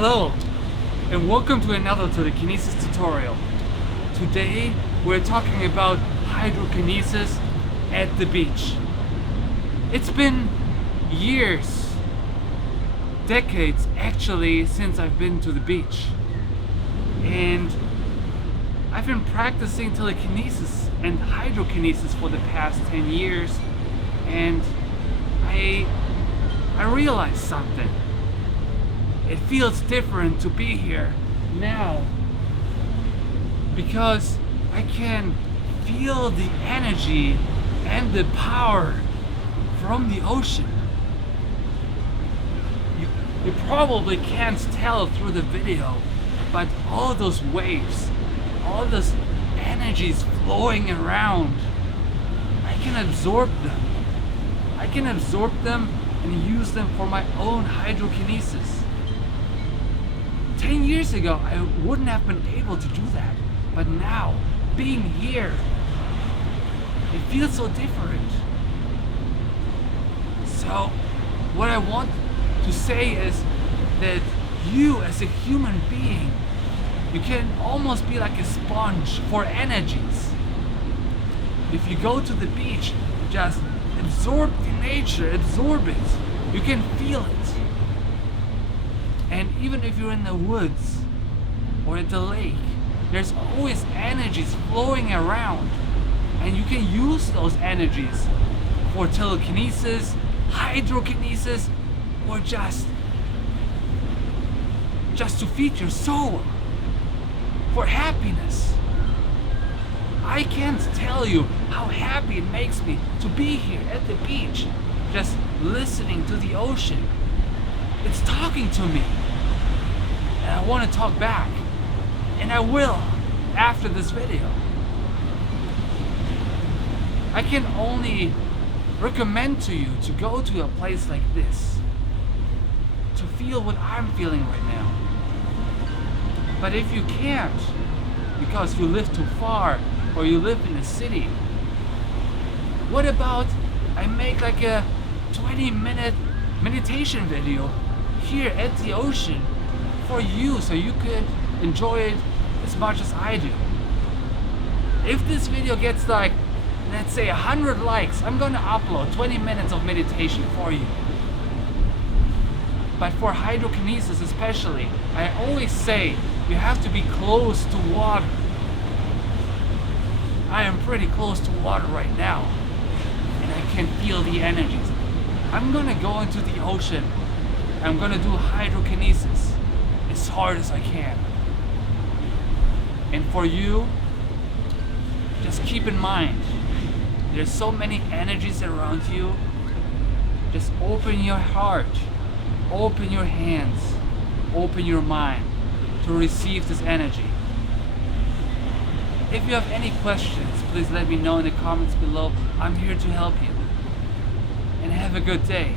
Hello, and welcome to another Telekinesis tutorial. Today we're talking about Hydrokinesis at the beach. It's been years, decades actually, since I've been to the beach. And I've been practicing telekinesis and hydrokinesis for the past 10 years, and I realized something. It feels different to be here now because I can feel the energy and the power from the ocean. You probably can't tell through the video, but all those waves, all those energies flowing around, I can absorb them. I can absorb them and use them for my own hydrokinesis. 10 years ago, I wouldn't have been able to do that. But now, being here, it feels so different. So, what I want to say is that you as a human being, you can almost be like a sponge for energies. If you go to the beach, just absorb the nature, absorb it. You can feel it. And even if you're in the woods or at the lake, there's always energies flowing around. And you can use those energies for telekinesis, hydrokinesis, or just to feed your soul, for happiness. I can't tell you how happy it makes me to be here at the beach, just listening to the ocean. It's talking to me, and I want to talk back, and I will after this video. I can only recommend to you to go to a place like this to feel what I'm feeling right now. But if you can't, because you live too far or you live in a city, what about I make like a 20-minute meditation video here at the ocean for you, so you could enjoy it as much as I do. If this video gets like, let's say 100 likes, I'm gonna upload 20 minutes of meditation for you. But for hydrokinesis especially, I always say you have to be close to water. I am pretty close to water right now, and I can feel the energies. I'm gonna go into the ocean. I'm gonna do hydrokinesis as hard as I can. And for you, just keep in mind, there's so many energies around you. Just open your heart, open your hands, open your mind to receive this energy. If you have any questions, please let me know in the comments below. I'm here to help you. And have a good day.